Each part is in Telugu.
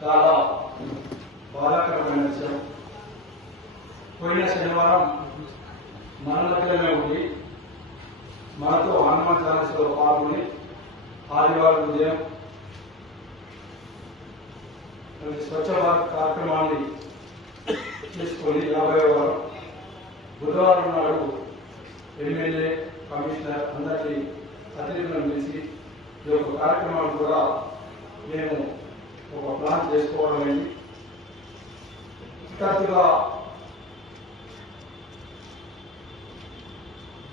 చాలా బాధాకరమైన విషయం. పోయిన శనివారం మన మధ్యలోనే ఉండి మనతో హనుమాన్ చాలీసలో పాల్గొని ఆదివారం ఉదయం స్వచ్ఛ భారత్ కార్యక్రమాన్ని చేసుకొని యాభై వారం బుధవారం నాడు ఎమ్మెల్యే కమిషనర్ అందరినీ అతిథులను పిలిచి ఈ యొక్క కార్యక్రమాలు కూడా మేము ఒక ప్లాన్ చేసుకోవడం అయింది తరచుగా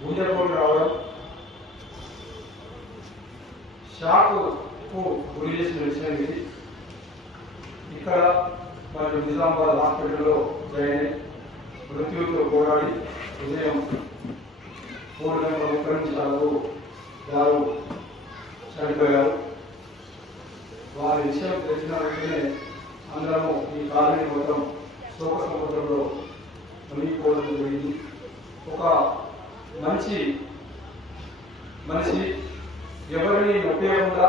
గుండెపోటు రావడం షాక్కు గురి చేసిన విషయం ఇది. ఇక్కడ మరియు నిజామాబాద్ హాస్పిటల్లో జాయిన్ మృత్యుతో పోరాడి ఉదయం మూడు గంటల ముప్పై నిమిషాలకు వారు చనిపోయారు. వారి విషయం తెలిసిన వెంటనే అందరము ఈ కాలనీ మొత్తం శోక సముద్రంలో మునిగిపోవడం జరిగింది. ఒక మంచి మనిషి ఎవరిని ఉపయోగంగా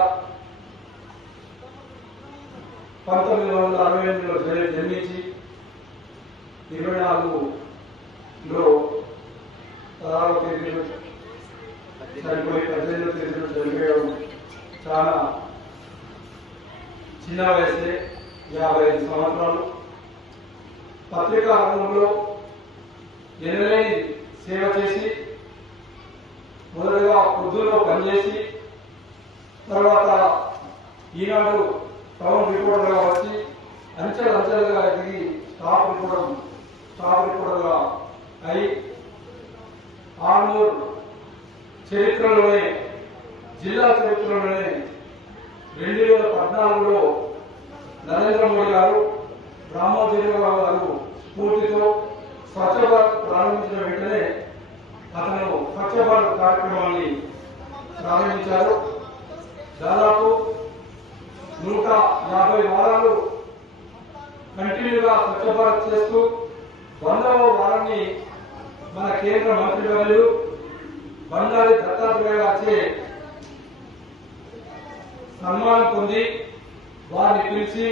పంతొమ్మిది వందల అరవై ఎనిమిదిలో జన్మించి ఇరవై నాలుగులో పదహారవ తేదీలో పద్దెనిమిదవ తేదీలో చనిపోయడం చాలా చిన్న వయసులే యాభై ఐదు సంవత్సరాలు. పత్రికా రంగంలో ఎనలేని సేవ చేసి మొదలుగా పొద్దుల్లో పనిచేసి తర్వాత ఈనాడు టౌన్ రిపోర్టర్గా వచ్చి అంచెలు అంచెలుగా ఎదిగి స్టాఫ్ రిపోర్టర్ స్టాఫ్ రిపోర్టర్గా అయి ఆర్మూర్ చరిత్రలోనే జిల్లా చరిత్రలోనే రెండు వేల పద్నాలుగులో నరేంద్ర మోడీ గారు రామోజీరావు గారు స్ఫూర్తితో స్వచ్ఛ భారత్ ప్రారంభించిన వెంటనే అతను స్వచ్ఛ భారత్ కార్యక్రమాన్ని ప్రారంభించారు. దాదాపు నూట యాభై వారాలు కంటిన్యూగా స్వచ్ఛ భారత్ చేస్తూ వందవ వారాన్ని మన కేంద్ర మంత్రివర్యులు బంగారు దత్తాత్రేయ గారిచే సన్మానం పొంది వారిని పిలిచి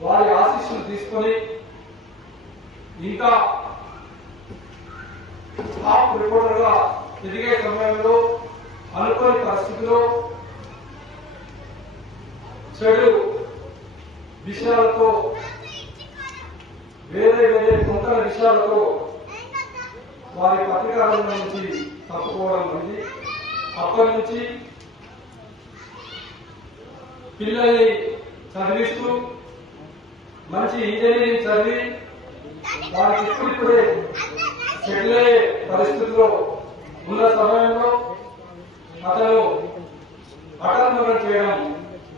వారి ఆశీస్సులు తీసుకొని ఇంకా టాప్ రిపోర్టర్గా తిరిగే సమయంలో అనుకోని పరిస్థితిలో చెడు విషయాలతో వేరే వేరే నూతన విషయాలతో వారి పత్రికాల నుంచి తప్పుకోవడం ఉంది అప్పటి నుంచి పిల్లల్ని చదివిస్తూ మంచి ఇంజనీరింగ్ చదివి వారికి ఇప్పుడిప్పుడే సెటిల్ అయ్యే పరిస్థితుల్లో ఉన్న సమయంలో అతను అటన్మనం చేయడం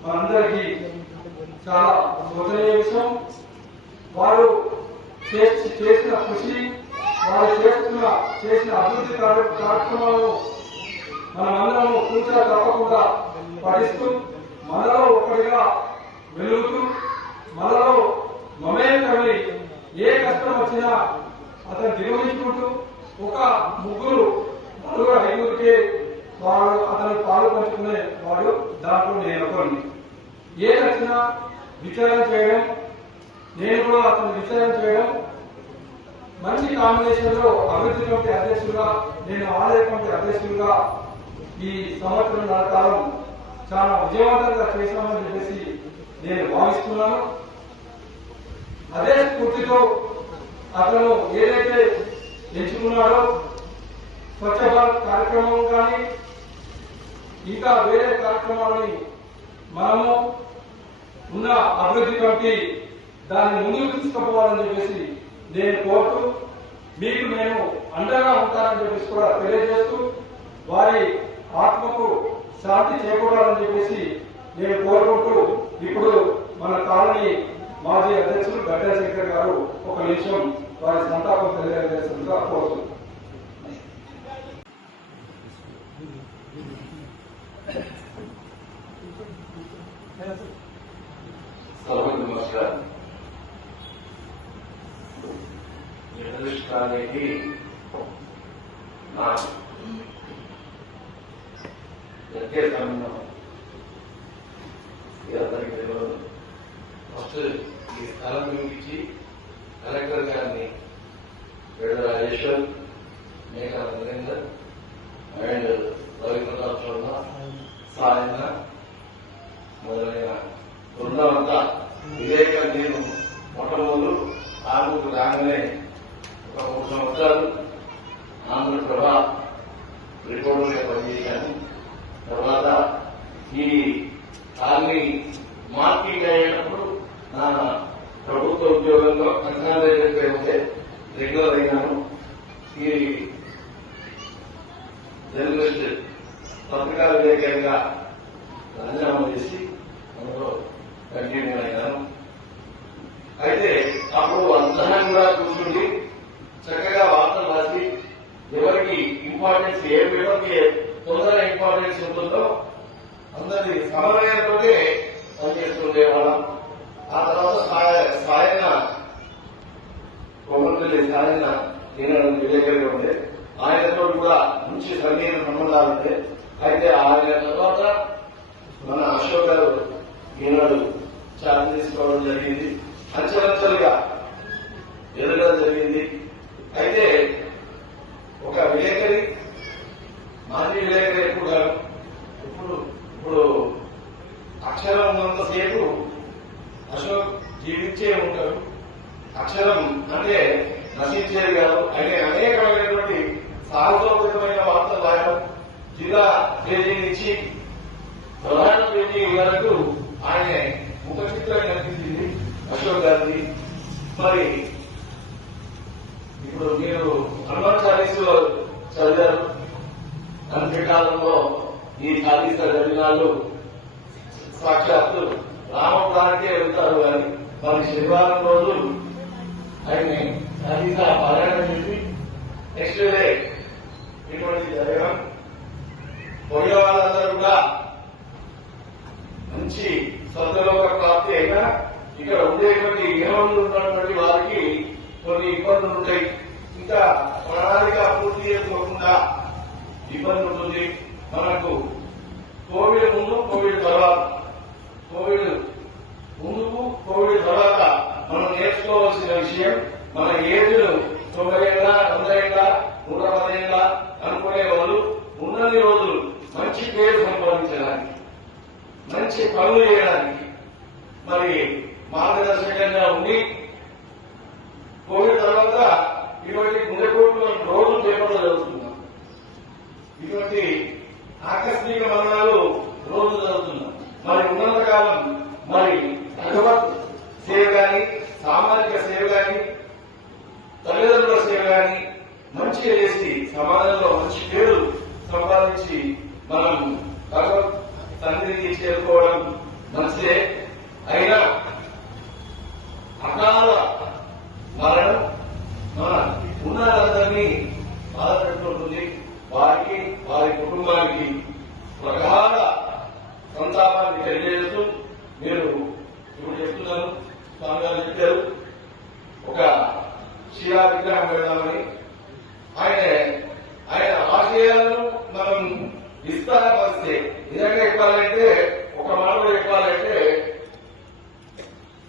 మనందరికీ చాలా శోధనీయ విషయం. వారు చేసి- చేసిన కృషి వారు చేస్తున్న చేసిన అభివృద్ధి కార్యక్రమాలను మనమందరము పూర్తిగా తప్పకుండా పఠిస్తూ మనలో ఒకటిగా వెలుగుతూ మనలో మమేకమై ఏ కష్టం వచ్చినా అతను నిర్వహించుకుంటూ ఒక ముగ్గురు నలుగురు ఐదుగురికి వాడు అతను పాలు పంచుకునే వాడు దాంట్లో నేను ఒకరిని ఏ వచ్చినా విచారణ చేయడం నేను కూడా అతను విచారణ చేయడం మంచి కాంబినేషన్లో అభివృద్ధి కమిటీ అధ్యక్షులుగా నేను ఆలయ కమిటీ అధ్యక్షులుగా ఈ సంవత్సరం కాలం చాలా విజయవంతంగా చేశామని చెప్పేసి నేను భావిస్తున్నాను. అదే స్ఫూర్తితో అతను ఏదైతే ఎంచుకున్నాడో స్వచ్ఛ భారత్ కార్యక్రమం కానీ ఇంకా వేరే కార్యక్రమాలని మనము ఉన్న అభివృద్ధి కమిటీ దాన్ని ముందుకు తీసుకుపోవాలని చెప్పేసి నేను కోరుతూ మీకు నేను అండగా ఉంటానని చెప్పేసి కూడా తెలియజేస్తూ వారి ఆత్మకు శాంతి చేకూడాలని చెప్పేసి నేను కోరుకుంటూ ఇప్పుడు మన కాలనీ మాజీ అధ్యక్షులు గడ్డా శంకర్ గారు ఒక నిమిషం వారి సంతాపం తెలియజేస్తుందిగా కోరుతుంది. నమస్కారం. నా దగ్గర అందరికీ తెలియదు ఫస్ట్ ఈ స్థలం చూపించి కలెక్టర్ గారిని వేడు Rajeshwar Narender and colony marking అయ్యేటప్పుడు నా ప్రభుత్వ ఉద్యోగంలో కన్సాలేట్ ఉంటే రెగ్యులర్ అయినాను ఈ జర్నలిస్ట్ పత్రికా విలేకరిగా రాజీనామా చేసి అందులో కంటిన్యూ అయినాను. అయితే అప్పుడు మంచి సన్నిహిత సంబంధాలు ఉండే అయితే ఆయన తర్వాత మన అశోక్ గారు ఈనాడు ఛార్జ్ తీసుకోవడం జరిగింది. అంచెలంచెలుగా ఎదగడం జరిగింది. అయితే ఒక విలేకరి మాజీ విలేకరి ఎప్పుడు కాదు. ఇప్పుడు ఇప్పుడు అక్షరం ఉన్నంతసేపు అశోక్ జీవించే ఉంటారు అక్షరం అంటే నశించేది కాదు. అనే అనేకమైనటువంటి సాహసోపేతమైన వార్తలు రాయడం జిల్లా పేజీ నుంచి ప్రధాన పేజీ వరకు ఆయన ముఖ చిత్రం కనిపించింది? అశోక్ గారిది. మరి ఇప్పుడు మీరు హనుమాన్ చాలీసులో చదివారు. అంత్య కాలంలో ఈ చాలీస గడినాలు సాక్షాత్తు రామపురానికే వెళ్తారు కానీ మరి శనివారం రోజు ఆయన్ని చాలీస పారాయణ చేసి నెక్స్ట్ డే ఉంది. మనకు కోవిడ్ ముందు కోవిడ్ తర్వాత. కోవిడ్ ముందుకు కోవిడ్ తర్వాత మనం నేర్చుకోవాల్సిన విషయం మన ఏజ్ను తొంభై ఏళ్ళ వంద ఏళ్ళ నూట పది అనుకునే వాళ్ళు ఉన్నన్ని రోజులు మంచి పేరు సంపాదించడానికి మంచి పనులు చేయడానికి మరి మార్గదర్శకంగా ఉండి కోవిడ్ తర్వాత ఇటువంటి ముందు రోజు పేపర్లో చదువుతున్నాం ఇటువంటి ఆకస్మిక మరణాలు రోజు జరుగుతున్నాయి. మరి ఉన్నంత కాలం మరి భగవత్ సేవ గాని సామాజిక సేవ గాని తల్లిదండ్రుల సేవ గాని మంచిగా చేసి సమాజంలో మంచి పేరు సంపాదించి మనం భగవత్ తండ్రికి చేరుకోవడం మంచిదే అయినా అకాల మరణం మన ఉన్నదందరినీ బాధపెడుతుంటుంది వారికి వారి కుటుంబానికి ప్రగాఢ సంతాపాన్ని తెలియజేస్తూ నేను ఇప్పుడు చెప్తున్నాను. స్వామి గారు చెప్పారు. ఒక శిలా విగ్రహం పెడదామని. ఆయన ఆయన ఆశయాలను మనం విస్తారపరిస్తే నిజంగా చెప్పాలంటే ఒక మాటలో చెప్పాలంటే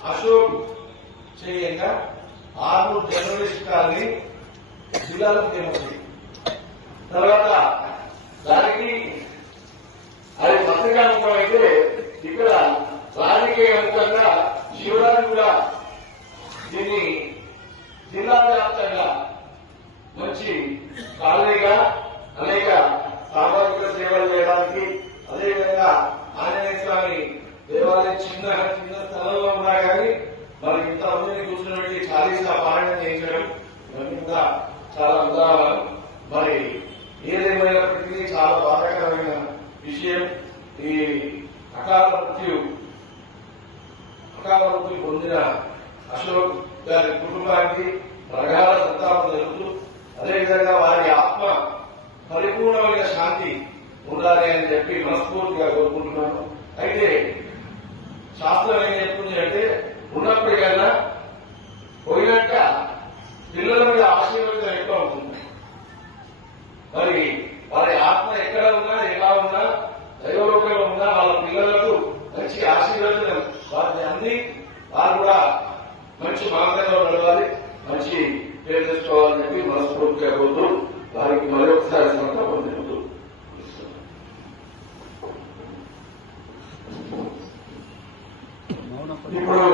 అశోక్ చేయంగా ఆరు జర్నలిస్ట్ కాలనీ జిల్లాలో ఫేమస్ తర్వాత దానికి అది పత్రికాముఖం అయితే ఇక్కడ రాజకీయ ముఖంగా శివరాజు కూడా దీన్ని జిల్లా వ్యాప్తంగా మంచి కాలనీగా అనేక సామాజిక సేవలు చేయడానికి అదేవిధంగా ఆంజనేయ స్వామి దేవాలయం చిన్న చిన్న స్థలంలో ఉన్నా కానీ మరి ఇంతమందిని కూర్చున్నట్టు చాలీసా పాలన చేయించడం ఇవన్నీ చాలా ఉదాహరణ మరి ఏదేమైనప్పటికీ చాలా బాధాకరమైన విషయం. ఈ అకాల మృత్యు అకాల పొందిన అశోక్ గారి కుటుంబానికి ప్రగాఢ సంతాపం జరుగుతూ అదేవిధంగా వారి ఆత్మ పరిపూర్ణమైన శాంతి ఉండాలి అని చెప్పి మనస్ఫూర్తిగా కోరుకుంటున్నాను. అయితే శాస్త్రం ఏం చెప్తుంది అంటే ఉన్నప్పటికైనా పోయినట్ట పిల్లల మీద ఆశీర్వచనం ఎక్కువ ఉంటుంది. మరి వారి ఆత్మ ఎక్కడ ఉన్నా ఎలా ఉన్నా దైవలోకంలో ఉన్నా వాళ్ళ పిల్లలకు మంచి ఆశీర్వచనం అన్ని వారు కూడా మంచి మార్గంలో నడవాలి మంచి పేరు తెచ్చుకోవాలని చెప్పి మనస్ఫూర్తిగా కోరుతూ వారికి మరొకసారి సంతాపం ఇప్పుడు